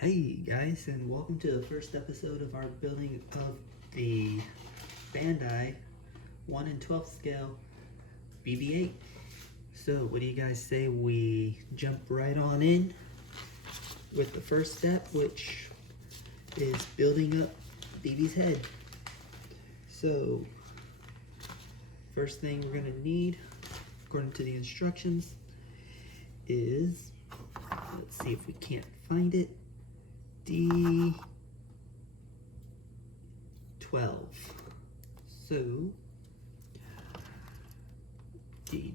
Hey guys, and welcome to the first episode of our building of the Bandai 1 in 12th scale BB-8. So what do you guys say we jump right on in with the first step, which is building up BB's head. So first thing we're going to need, according to the instructions, is, let's see if we can't find it, D12. So D,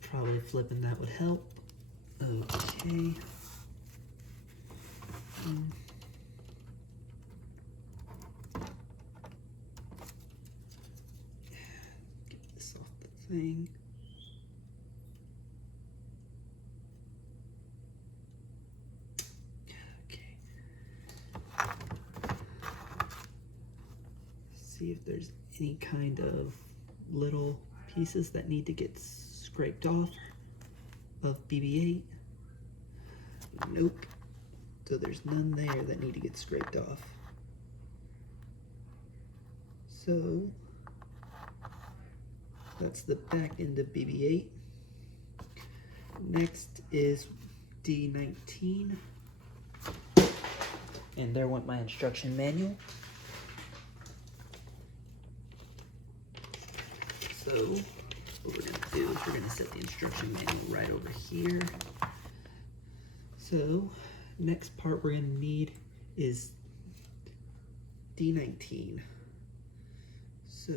probably flipping that would help. Okay. Get this off the thing. See if there's any kind of little pieces that need to get scraped off of BB-8. Nope. So there's none there that need to get scraped off. So that's the back end of BB-8. Next is D19. And there went my instruction manual. So what we're going to do is we're going to set the instruction manual right over here. So next part we're going to need is D19. So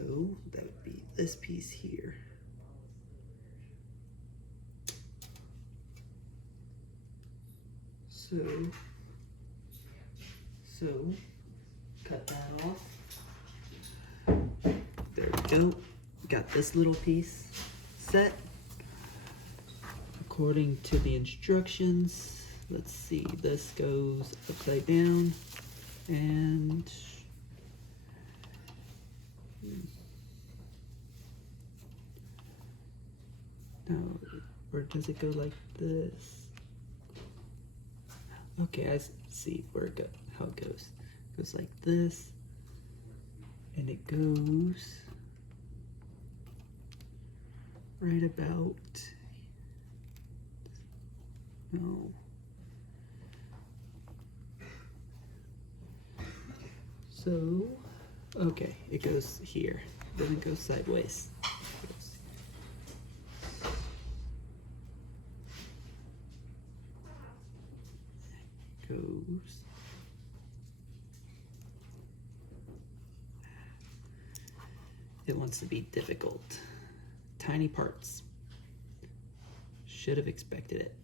that would be this piece here. So cut that off. There we go. Got this little piece set according to the instructions. Let's see, this goes upside down and no, or does it go like this? Okay, I see where it goes, how it goes. It goes like this, and it goes right about, no. So, okay, it goes here. It doesn't go sideways. It goes. It wants to be difficult. Tiny parts. Should have expected it.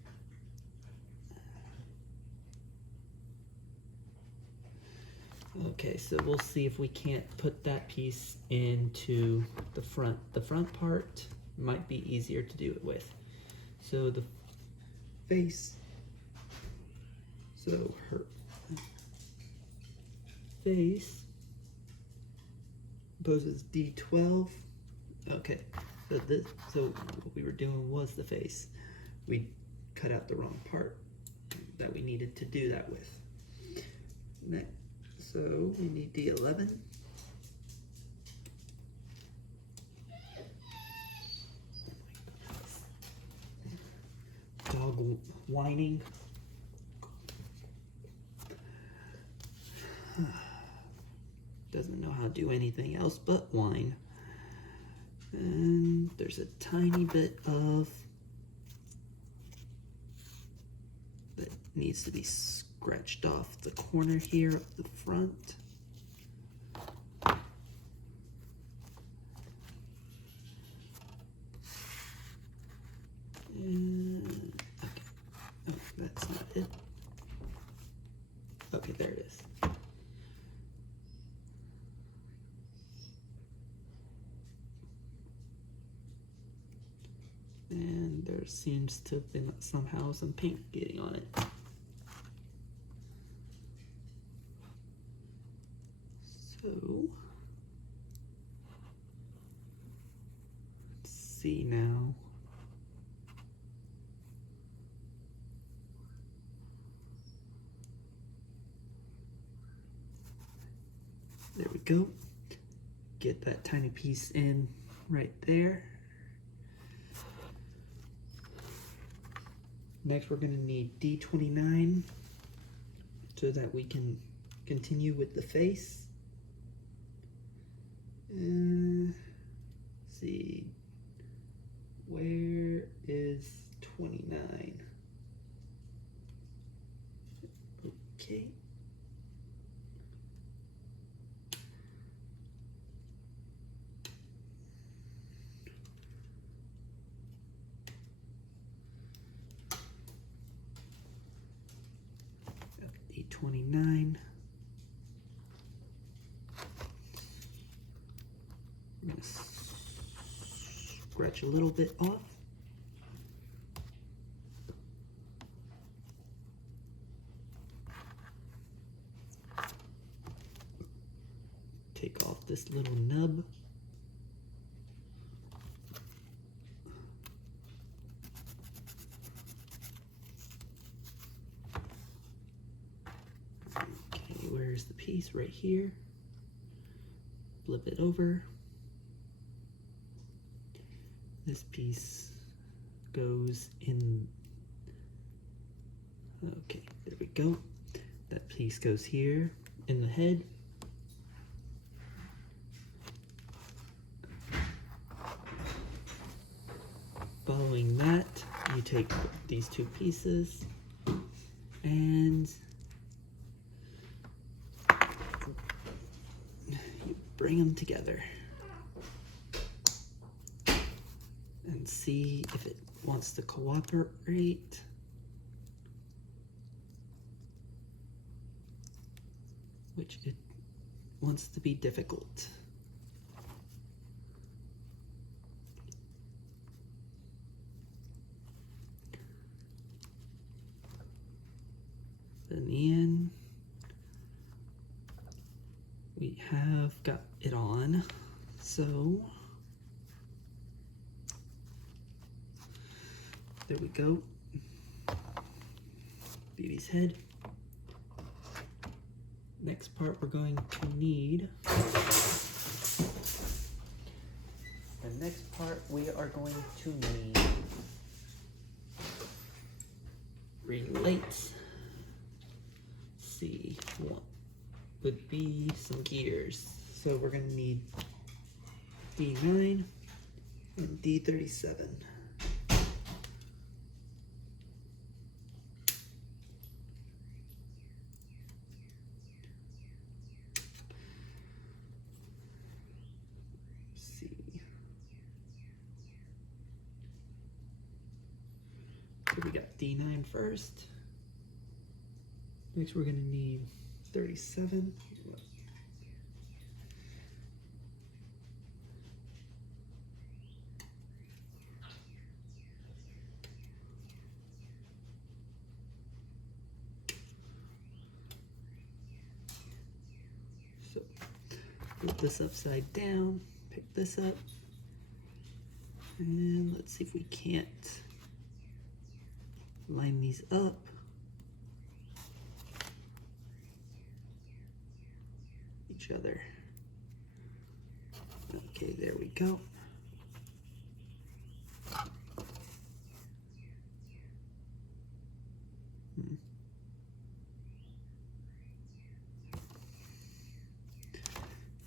Okay, so we'll see if we can't put that piece into the front. The front part might be easier to do it with. So the face, so her face poses D12. Okay. So what we were doing was the face. We cut out the wrong part that we needed to do that with. Next, so we need D11. Dog whining. Doesn't know how to do anything else but whine. And there's a tiny bit of that needs to be scratched off the corner here of the front. And, okay, oh, that's not it. Okay, there it is. And there seems to have been somehow some paint getting on it. So, let's see now. There we go. Get that tiny piece in right there. Next, we're going to need D29 so that we can continue with the face. Let's see, where is 29? Okay. D29. I'm going to scratch a little bit off. Take off this little nub. Okay, where's the piece? Right here. Flip it over. This piece goes in. Okay, there we go. That piece goes here in the head. Following that, you take these two pieces and you bring them together and see if it wants to cooperate. Which it wants to be difficult. In the end, we have got it on, so there we go. BB's head. Next part we're going to need. The next part we are going to need relates. See what would be some gears. So we're going to need D9 and D37. See. So we got D9 first. Next we're going to need 37. So put this upside down, pick this up, and let's see if we can't line these up. Each other. Okay, there we go.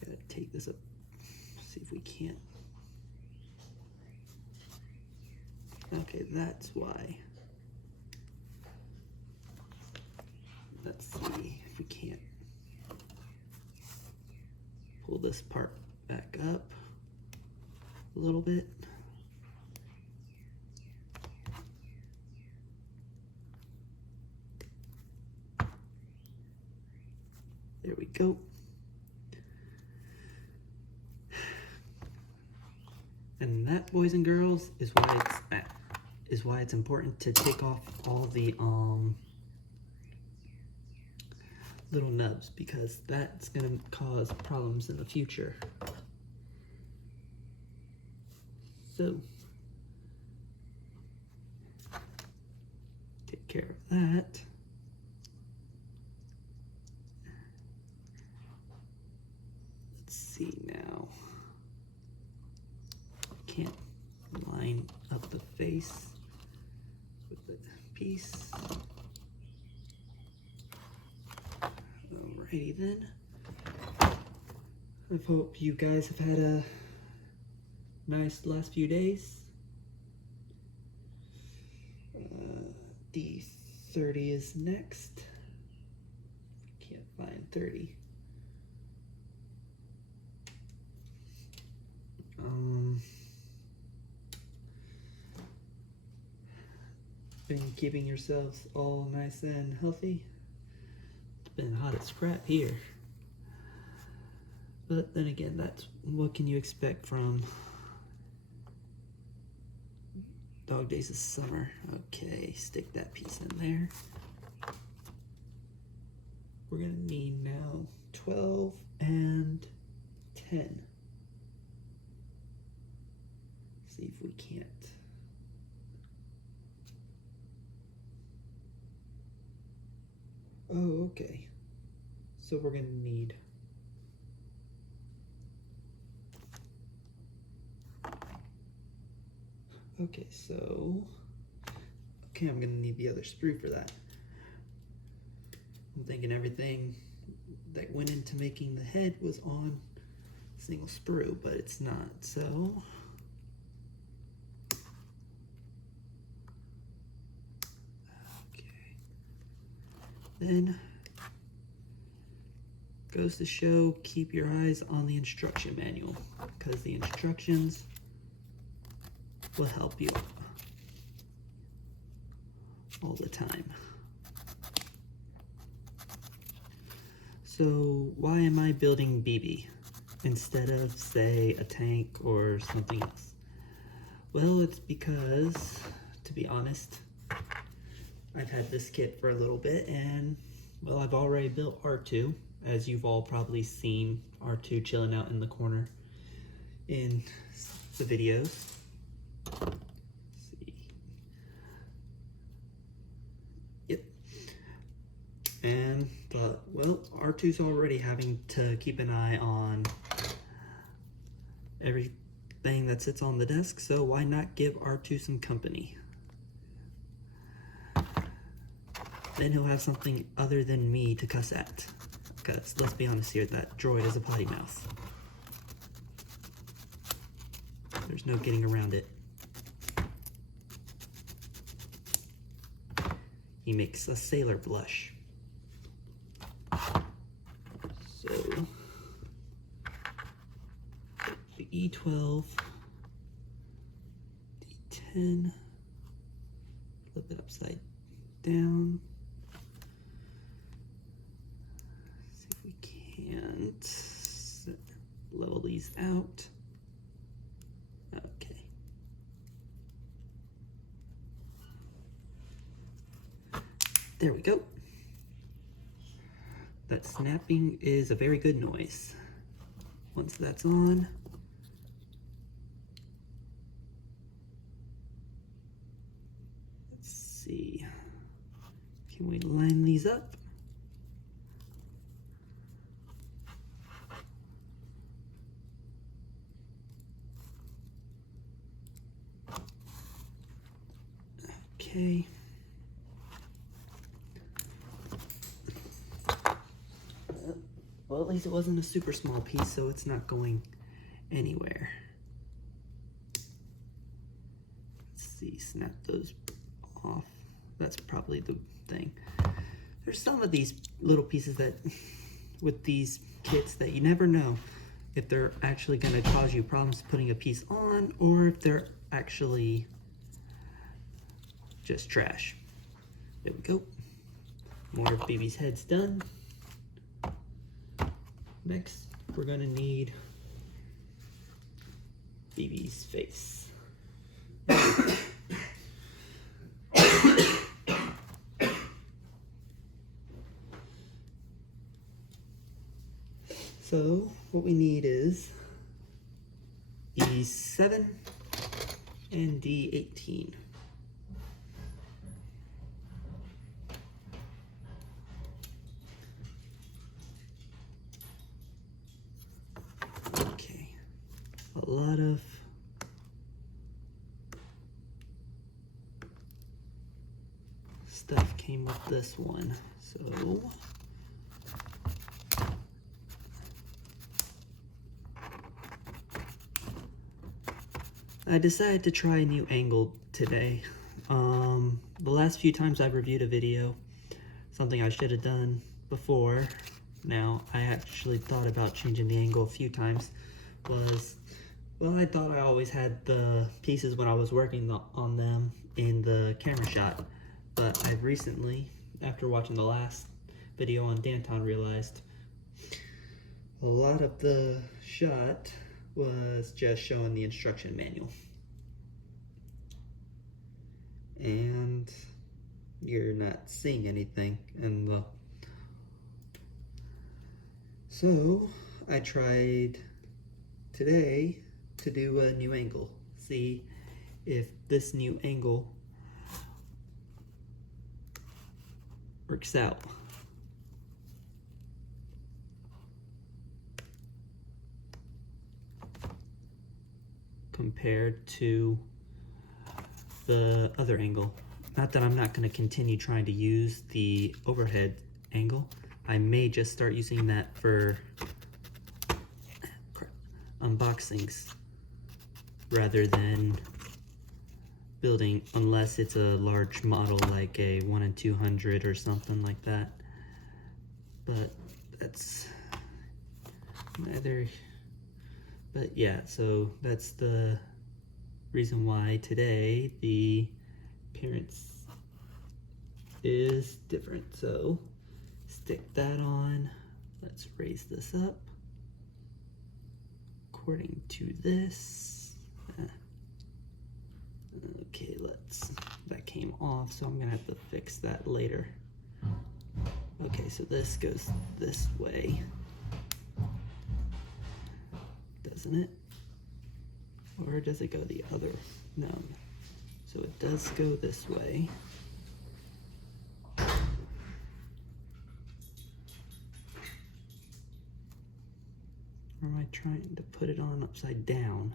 Gotta take this up, see if we can't. Okay, that's why. Let's see if we can't pull this part back up a little bit. There we go. And that, boys and girls, is why it's important to take off all the little nubs, because that's going to cause problems in the future. So take care of that. line up the face with the piece. Alrighty then. I hope you guys have had a nice last few days. D30 is next. Can't find 30. Been keeping yourselves all nice and healthy. It's been hot as crap here. But then again, that's what can you expect from dog days of summer. Okay, stick that piece in there. We're gonna need now 12 and 10. See if we can't. Oh, okay. So we're gonna need I'm gonna need the other sprue for that. I'm thinking everything that went into making the head was on a single sprue, but it's not, so. Okay. Then, goes to show, keep your eyes on the instruction manual, because the instructions will help you all the time. So why am I building BB instead of, say, a tank or something else? Well, it's because, to be honest, I've had this kit for a little bit, and well, I've already built R2, as you've all probably seen R2 chilling out in the corner in the videos. And thought, well, R2's already having to keep an eye on everything that sits on the desk, so why not give R2 some company? Then he'll have something other than me to cuss at. Because, let's be honest here, that droid is a potty mouth. There's no getting around it. He makes a sailor blush. So, the E12, D10, flip it upside down. See if we can't level these out. Okay. There we go. That snapping is a very good noise. Once that's on, let's see, can we line these up? Okay. Well, at least it wasn't a super small piece, so it's not going anywhere. Let's see, snap those off. That's probably the thing. There's some of these little pieces that, with these kits, that you never know if they're actually going to cause you problems putting a piece on, or if they're actually just trash. There we go. More of BB's head's done. Next, we're gonna need BB's face. So, what we need is D7 and D18. A lot of came with this one. So I decided to try a new angle today. The last few times I've reviewed a video, something I should have done before, now I actually thought about changing the angle a few times, was, well, I thought I always had the pieces when I was working on them in the camera shot, but I've recently, after watching the last video on Danton, realized a lot of the shot was just showing the instruction manual. And you're not seeing anything in the... So I tried today to do a new angle. See if this new angle works out. Compared to the other angle. Not that I'm not going to continue trying to use the overhead angle. I may just start using that for unboxings rather than building, unless it's a large model like a 1 in 200 or something like that. But that's neither. But yeah, so that's the reason why today the appearance is different. So stick that on. Let's raise this up according to this. Okay, that came off, so I'm gonna have to fix that later. Okay, so this goes this way, doesn't it? Or does it go the other? No. So it does go this way. Or am I trying to put it on upside down?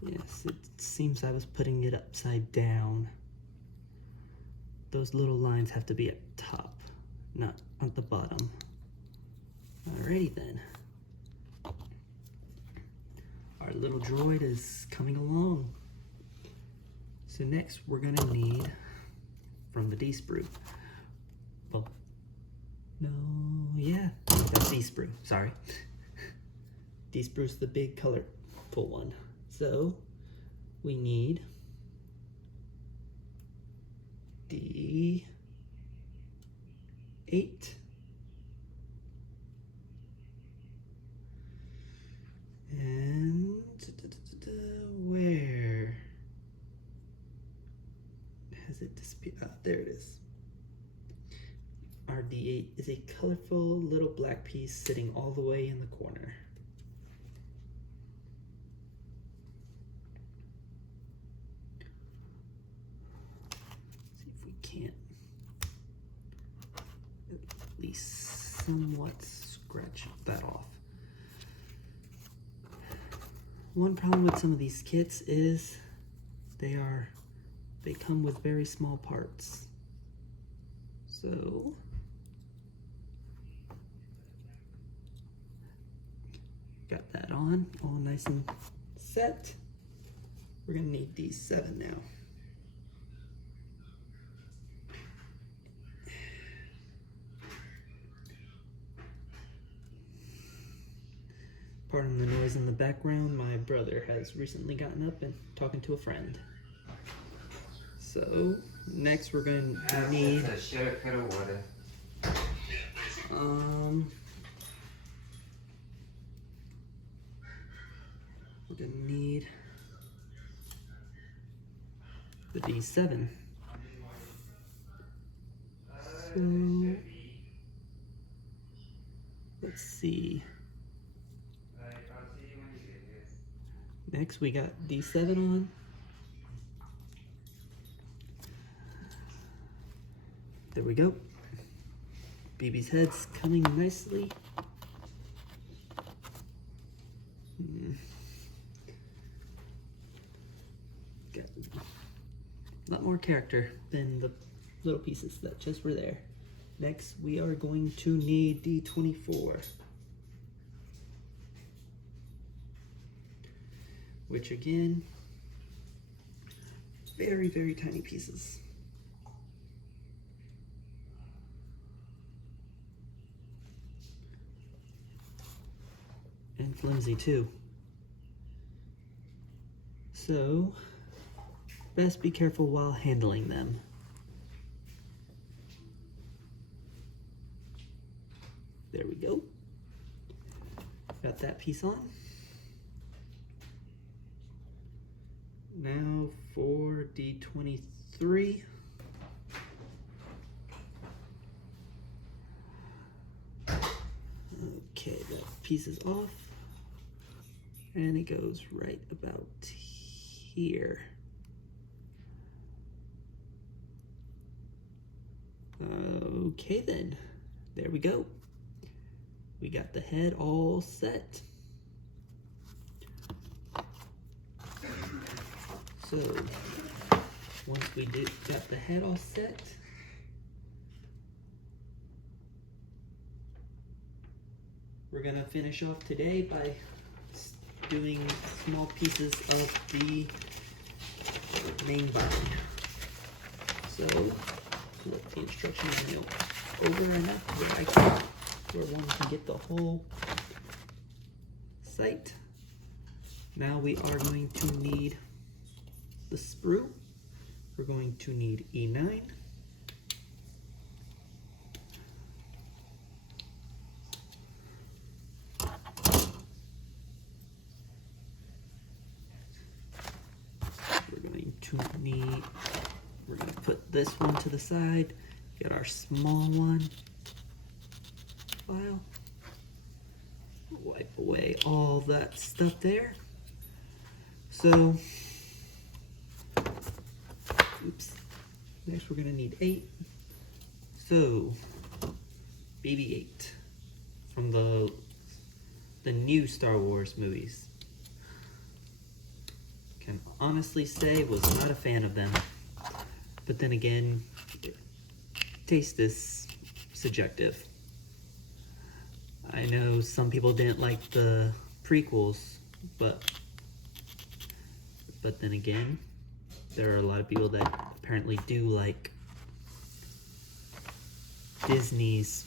Yes, it seems I was putting it upside down. Those little lines have to be at top, not at the bottom. Alrighty then. Our little droid is coming along. So next we're gonna need, from the D-sprue. Well, no, yeah, that's D-sprue, sorry. D-sprue's the big colorful one. So we need BB-8 and where has it disappeared? Oh, there it is. Our D8 is a colorful little black piece sitting all the way in the corner. Can't at least somewhat scratch that off. One problem with some of these kits is they come with very small parts. So got that on, all nice and set. We're gonna need D7 now. Pardon the noise in the background. My brother has recently gotten up and talking to a friend. So next we're going to need we're going to need the D7. So let's see. Next we got D7 on. There we go. BB's head's coming nicely Got a lot more character than the little pieces that just were there. Next, we are going to need D24. Which again, very, very tiny pieces. And flimsy too. So, best be careful while handling them. There we go. Got that piece on. Now for D23. Okay, that piece is off. And it goes right about here. Okay then, there we go. We got the head all set. So, once we got the head all set, we're gonna finish off today by doing small pieces of the main body. So, flip the instruction manual over enough where one can get the whole sight. Now we are going to need the sprue. We're going to need E9. We're going to put this one to the side, get our small one, file, wipe away all that stuff there. So, oops, next we're going to need 8. So, BB-8 from the new Star Wars movies. Can honestly say was not a fan of them, but then again, taste is subjective. I know some people didn't like the prequels, but then again, there are a lot of people that apparently do like Disney's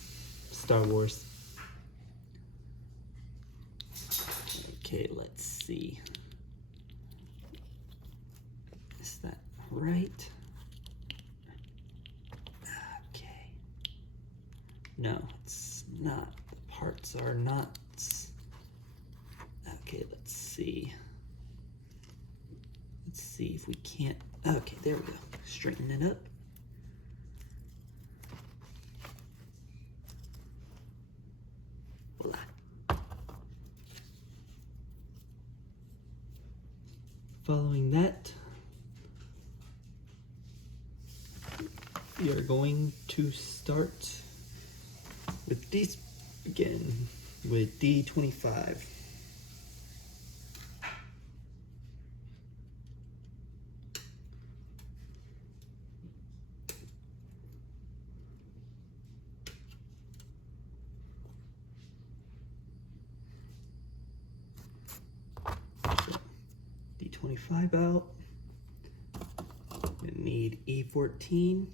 Star Wars. Okay, let's see. Is that right? Okay. No, it's not. The parts are not. Okay, let's see. Let's see if we can't. Okay, there we go. Straighten it up. Voila. Following that, we are going to start with these again with D25. D25 out. We need E14.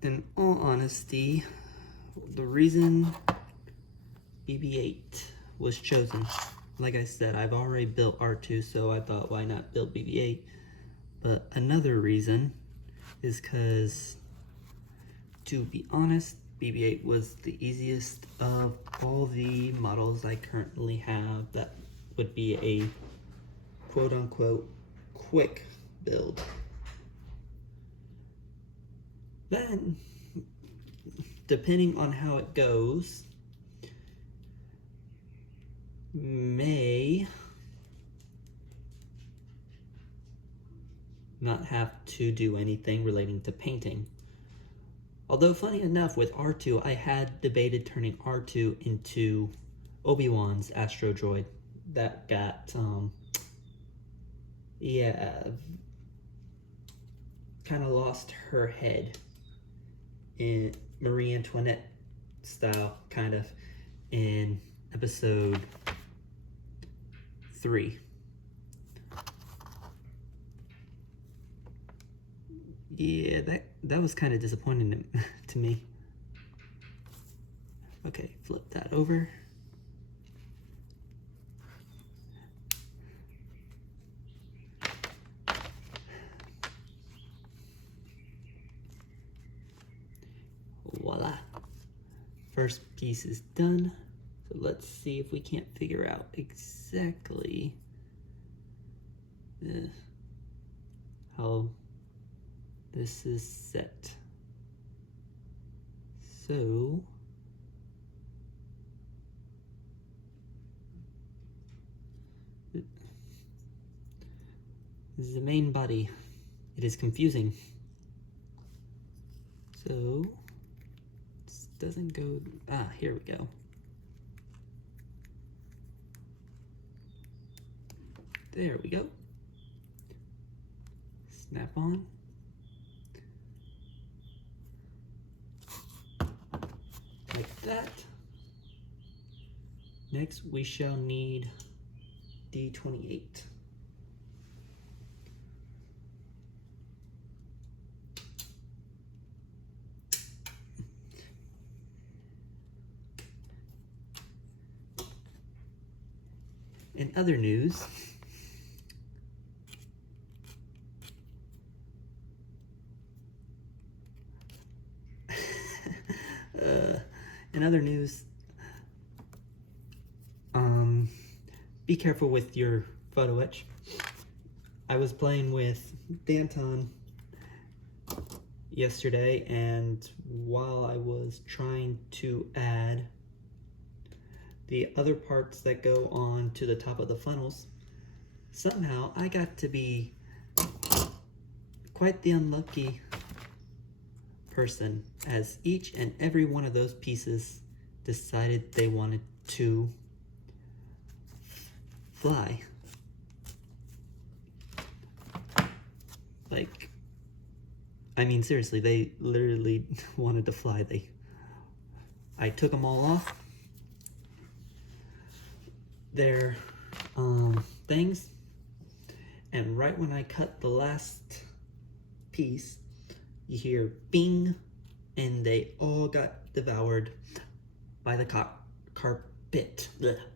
In all honesty, the reason BB-8 was chosen, like I said, I've already built R2, so I thought, why not build BB-8? But another reason is because, to be honest, BB-8 was the easiest of all the models I currently have that would be a quote-unquote quick build. Then, depending on how it goes, may not have to do anything relating to painting. Although, funny enough, with R2, I had debated turning R2 into Obi-Wan's astro droid that got, kind of lost her head in Marie Antoinette style, kind of, in episode 3. Yeah, that was kind of disappointing to me. Okay, flip that over. Voila. First piece is done. So let's see if we can't figure out exactly how this is set. So this is the main body. It is confusing. So this doesn't go, here we go. There we go. Snap on. Like that. Next, we shall need D28. In other news, be careful with your photo etch. I was playing with Danton yesterday, and while I was trying to add the other parts that go on to the top of the funnels, somehow I got to be quite the unlucky person, as each and every one of those pieces decided they wanted to fly. Like, I mean, seriously, they literally wanted to fly. I took them all off their things, and right when I cut the last piece, you hear bing, and they all got devoured by the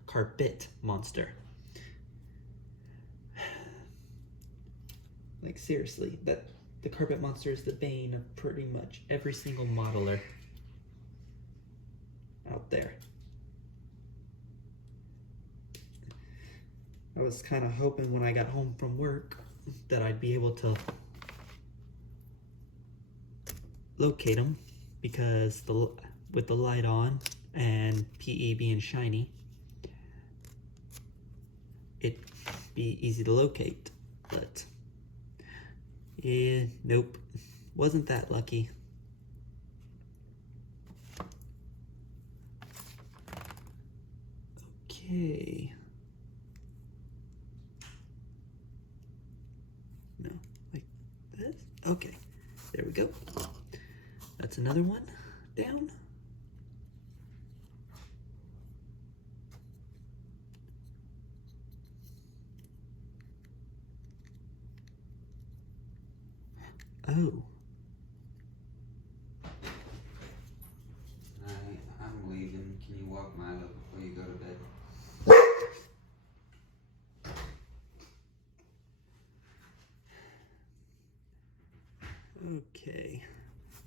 carpet monster. Like, seriously, the carpet monster is the bane of pretty much every single modeler out there. I was kind of hoping when I got home from work that I'd be able to locate them, because with the light on and PE being shiny, it'd be easy to locate. But yeah, nope, wasn't that lucky. Okay. No, like this. Okay, there we go. That's another one down. Oh. I'm leaving. Can you walk mine up before you go to bed? Okay.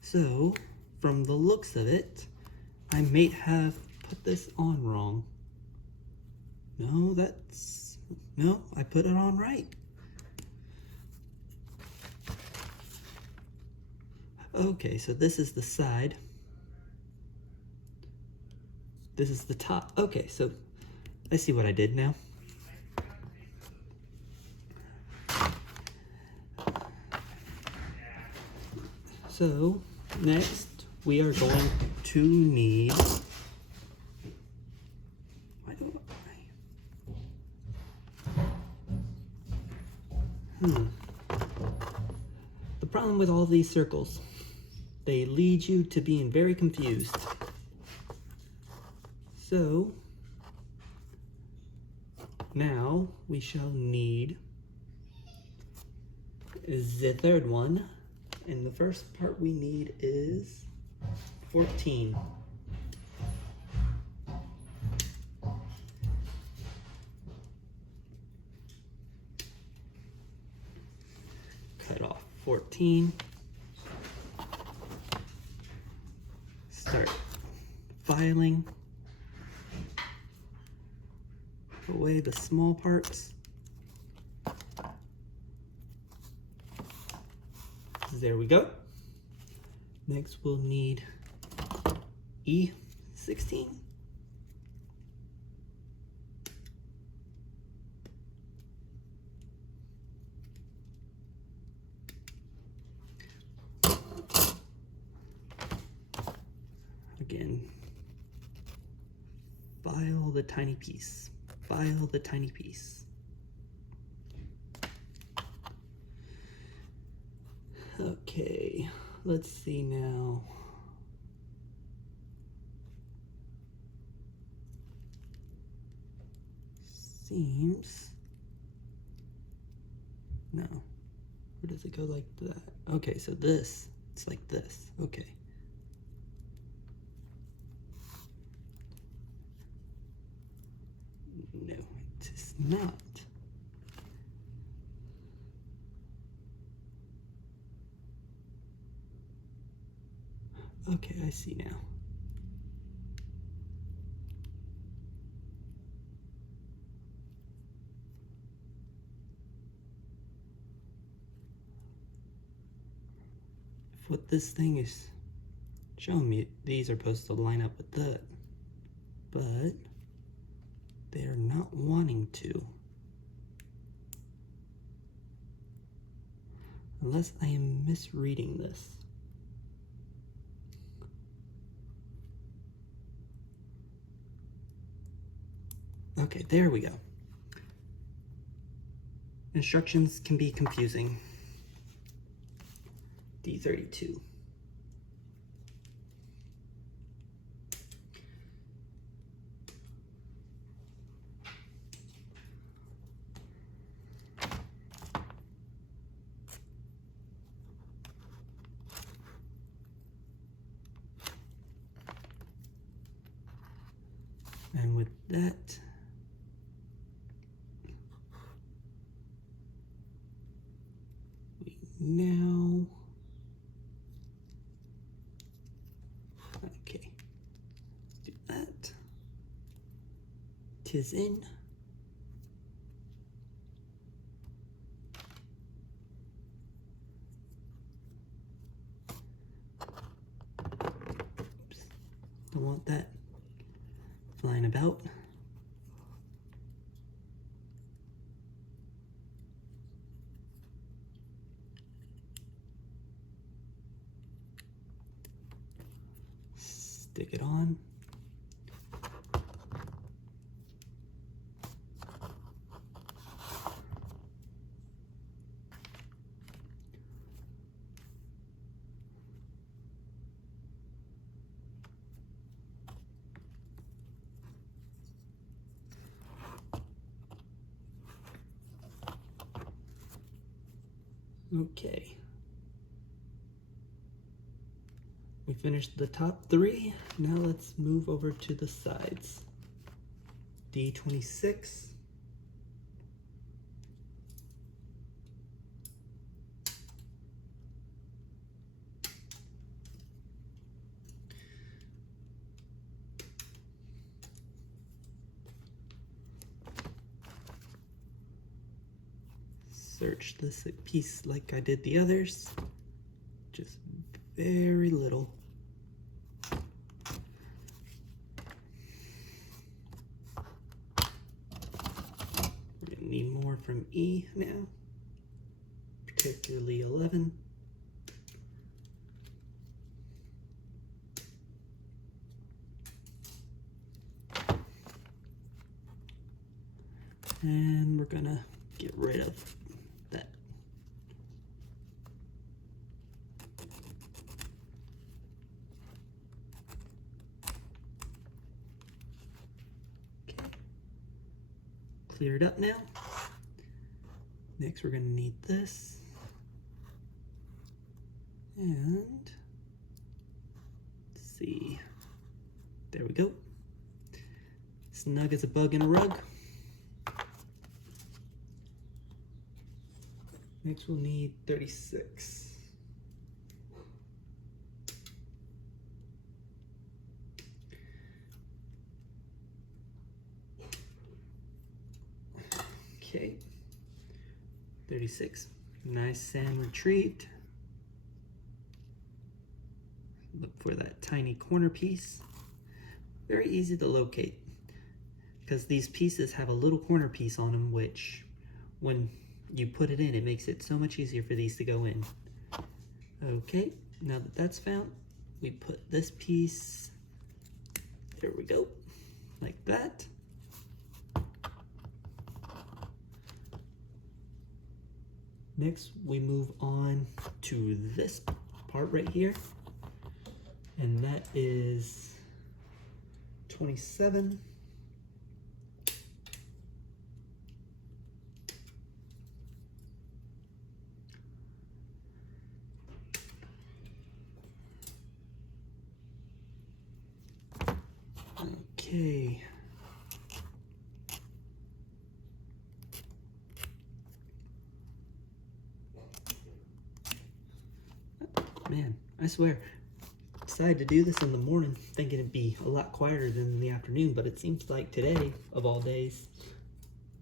So, from the looks of it, I may have put this on wrong. No, I put it on right. Okay, so this is the side. This is the top. Okay, so I see what I did now. So, next we are going to need... The problem with all these circles, they lead you to being very confused. So, now we shall need the third one, and the first part we need is 14. Cut off 14. Start filing away the small parts. There we go. Next we'll need E16. Again, file the tiny piece, file the tiny piece. Okay, let's see now. Seems, no, where does it go like that? Okay, so this, it's like this, okay. No, it is not. Okay, I see now. If what this thing is showing me, these are supposed to line up with that, but they're not wanting to. Unless I am misreading this. Okay, there we go. Instructions can be confusing. D32. And with that, we now, okay, do that. 'Tis in. Oops. Don't want that flying about. Stick it on. Okay. We finished the top three. Now let's move over to the sides. D26. Search this piece like I did the others. Just very little. more from E now, particularly 11. And we're gonna get rid of that. Okay. Cleared up now. Next we're gonna need this. And let's see. There we go. Snug as a bug in a rug. Next we'll need 36. Okay, 36. Nice and retrieved. Look for that tiny corner piece. Very easy to locate because these pieces have a little corner piece on them, which when you put it in, it makes it so much easier for these to go in. Okay, now that that's found, we put this piece, there we go, like that. Next, we move on to this part right here, and that is 27. Okay. Man, I swear, decided to do this in the morning thinking it'd be a lot quieter than in the afternoon, but it seems like today, of all days,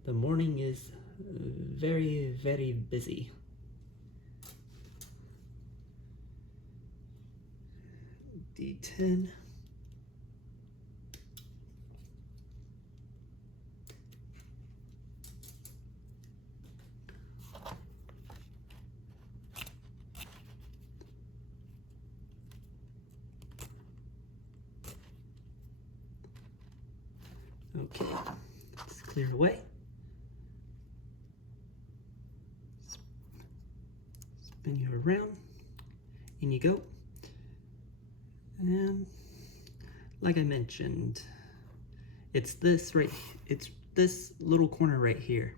the morning is very, very busy. D10. Okay, let's clear away. Spin you around, in you go. And like I mentioned, it's this little corner right here.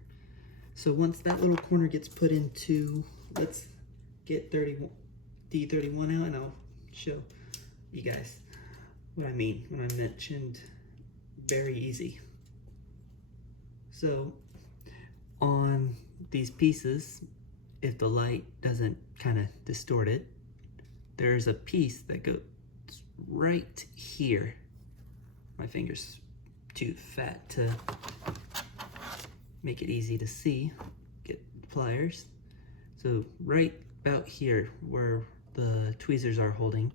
So once that little corner gets put into, let's get D31 out and I'll show you guys what I mean when I mentioned very easy. So on these pieces, if the light doesn't kind of distort it, there's a piece that goes right here. My finger's too fat to make it easy to see. Get pliers. So right about here where the tweezers are holding,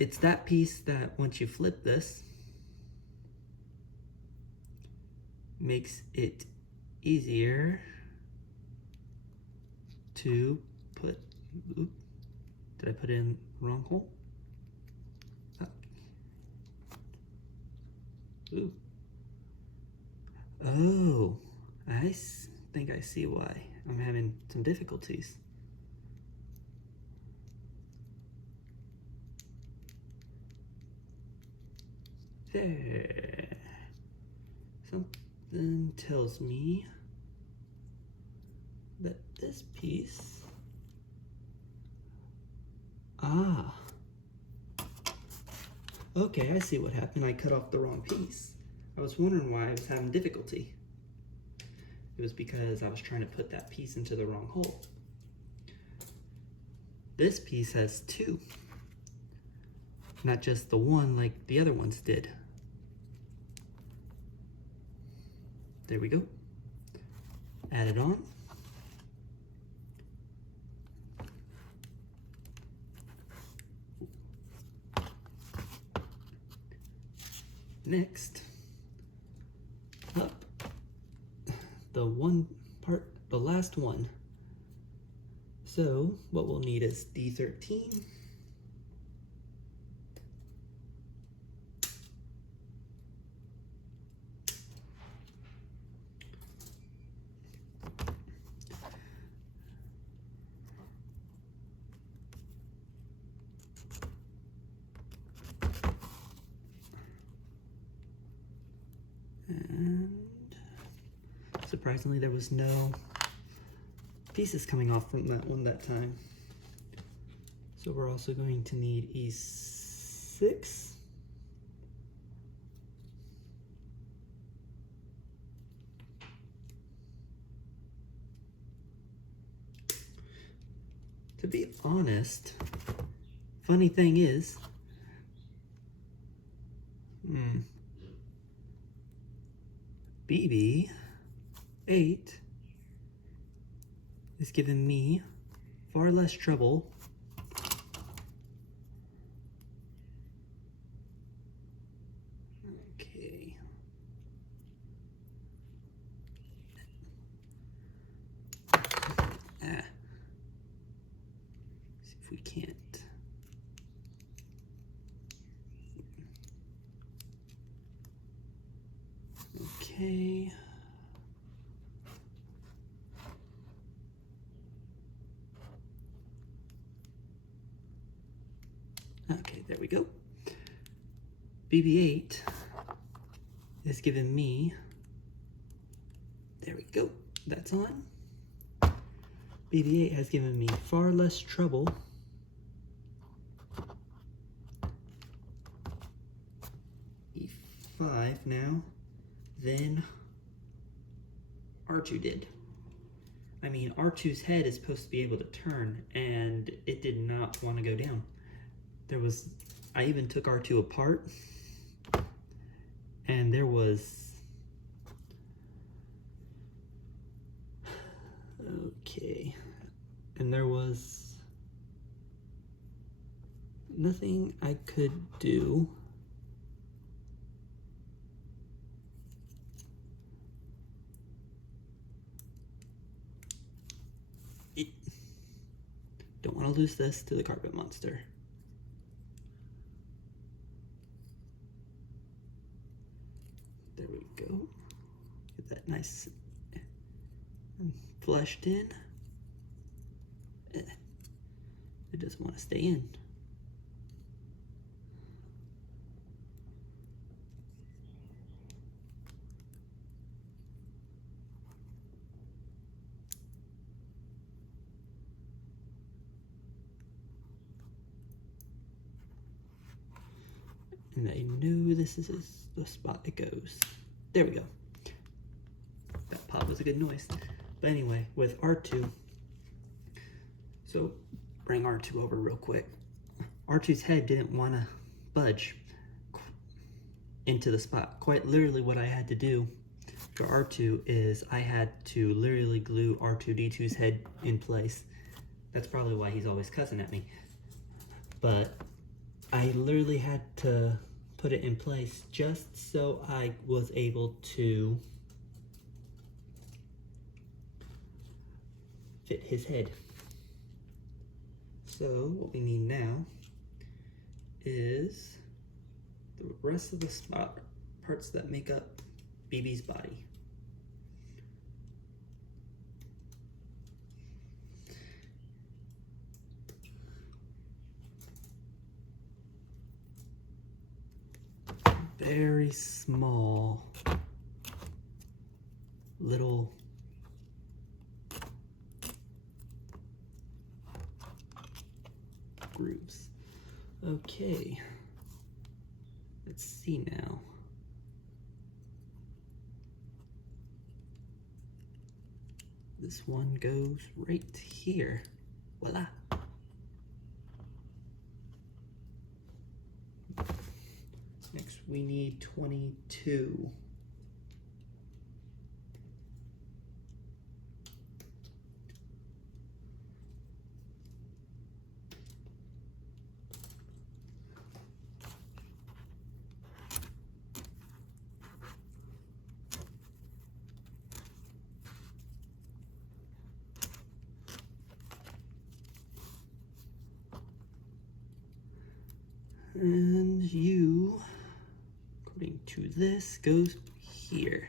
it's that piece that once you flip this, makes it easier to put, oop, did I put it in the wrong hole? Oh. Ooh. Oh, I think I see why I'm having some difficulties. There. Something tells me that this piece, okay, I see what happened. I cut off the wrong piece. I was wondering why I was having difficulty. It was because I was trying to put that piece into the wrong hole. This piece has two, not just the one like the other ones did. There we go. Add it on. Next, up the last one. So what we'll need is D13. And surprisingly, there was no pieces coming off from that one that time. So we're also going to need E6. To be honest, funny thing is, BB-8 is giving me far less trouble okay. See if we can't. Okay. Okay, there we go. BB-8 is giving me, there we go, that's on. BB-8 has given me far less trouble E5 now than R2 did. I mean, R2's head is supposed to be able to turn, and it did not want to go down. I even took R2 apart, and there was, okay, and there was nothing I could do don't want to lose this to the carpet monster. There we go. Get that nice and fleshed in. It doesn't want to stay in. And I know this is the spot it goes. There we go. That pop was a good noise. But anyway, with R2, so bring R2 over real quick. R2's head didn't want to budge into the spot. Quite literally what I had to do for R2 is I had to literally glue R2-D2's head in place. That's probably why he's always cussing at me. But I literally had to put it in place just so I was able to fit his head. So what we need now is the rest of the spot parts that make up BB's body. Very small little grooves. Okay, let's see now. This one goes right here. Voila. Next we need 22. And you, according to this, goes here.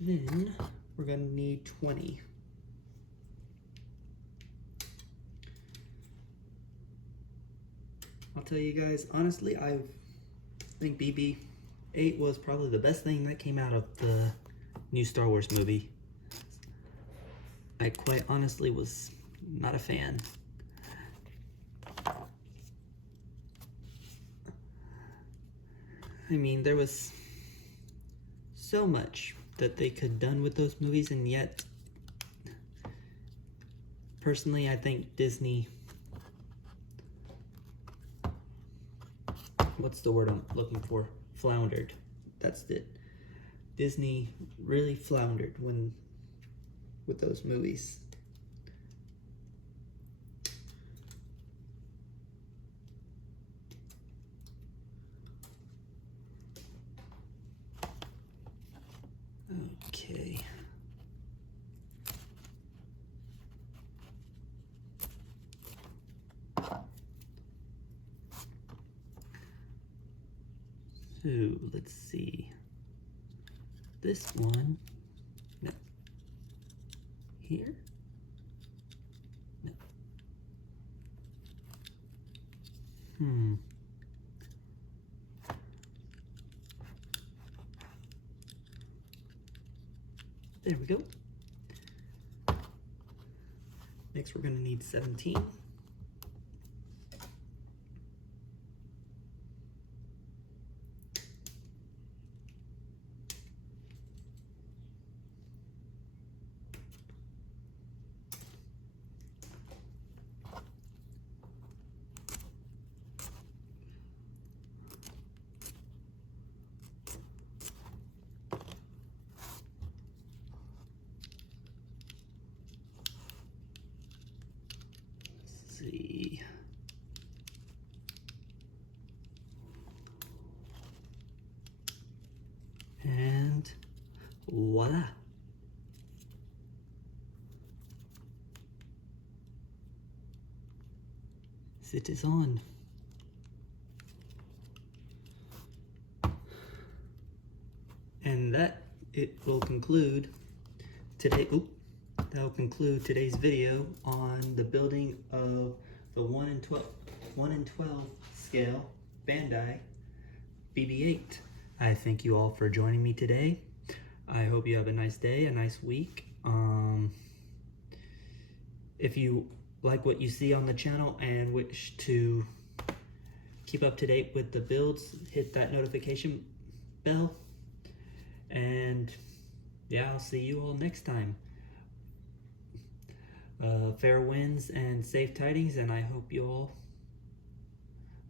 Then we're gonna need 20. I'll tell you guys, honestly, I think BB-8 was probably the best thing that came out of the new Star Wars movie. I quite honestly was not a fan. I mean, there was so much that they could have done with those movies, and yet, personally, I think Disney, what's the word I'm looking for? Floundered. That's it. Disney really floundered with those movies. Okay. So let's see. This one, no. Here, no. There we go. Next, we're going to need 17. See. And voila. It is on. And that will conclude today. That'll conclude today's video on the building of the 1 in 12 scale Bandai BB-8. I thank you all for joining me today. I hope you have a nice day, a nice week. If you like what you see on the channel and wish to keep up to date with the builds, hit that notification bell. And yeah, I'll see you all next time. Fair winds and safe tidings, and I hope you all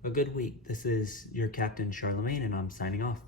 a good week. This is your Captain Charlemagne, and I'm signing off.